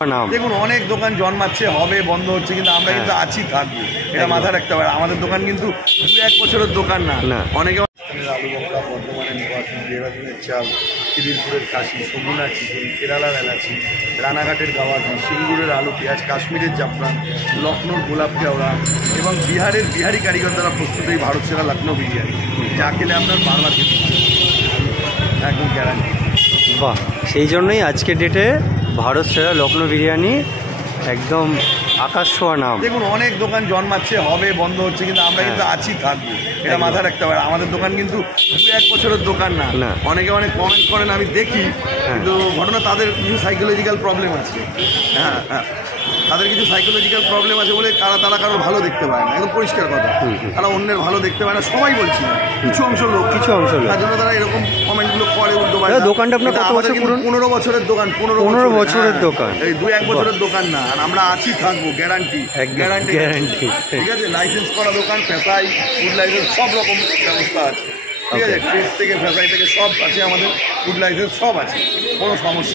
দেখুন অনেক দোকান জন্মাচ্ছে, হবে, বন্ধ হচ্ছে, কিন্তু আমরা কিন্তু আছি, থাকবো, এটা মাথায় রাখতে হবে। আমাদের দোকান কিন্তু 2-1 বছরের দোকান না। অনেকে আলু বখরা, বর্ধমানের নোয়াটি, দেহরাদুনের চাল, খিদিরপুরের কাশি, সগুনা চিকেন, কেরালার এলাচি, রানাঘাটের গাওয়াঘি, সিঙ্গুরের আলু পেঁয়াজ, কাশ্মীরের জাফরান, লখনৌর গোলাপ কেওড়া এবং বিহারের বিহারি কারিগর দ্বারা প্রস্তুত এই ভারত সেরা লখনৌ বিরিয়ানি, যা খেলে আপনার বারবার খেতে একদম গ্যারান্টি। বাহ, সেই জন্যই আজকের ডেটে ভারত সেরা লখনৌ বিরিয়ানি একদম আকাশ ছোঁয়া নাম। দেখুন অনেক দোকান জন্মাচ্ছে, হবে, বন্ধ হচ্ছে, কিন্তু আমরা কিন্তু আছি, থাকবো, এটা মাথায় রাখতে হবে। আমাদের দোকান কিন্তু 2-1 বছরের দোকান না। অনেকে অনেক কমেন্ট করেন, আমি দেখি, কিন্তু ঘটনা তাদের কিছু সাইকোলজিক্যাল প্রবলেম আছে। হ্যাঁ হ্যাঁ, তাদের কিছু সাইকোলজিক্যাল প্রবলেম আছে বলে তারা কারোর ভালো দেখতে পায় না, একদম পরিষ্কার কথা। তারা অন্যের ভালো দেখতে পায় না, সবাই বলছি না, কিছু অংশ লোক তার জন্য তারা এরকম কমেন্টগুলো করে উল্টো পায়। দোকানটা আপনার কত বছর? 15 বছরের দোকান। 15 বছরের দোকান, এই 2-1 বছরের দোকান না। আর আমরা আছি, থাকবো, গ্যারান্টি গ্যারান্টি। ঠিক আছে, লাইসেন্স করা দোকান, ফেসাই, ফুড লাইসেন্স, সব রকম ব্যবস্থা আছে। ঠিক আছে, ট্রেড থেকে ফেসাই থেকে সব আছে, আমাদের ফুড লাইসেন্স সব আছে, কোনো সমস্যা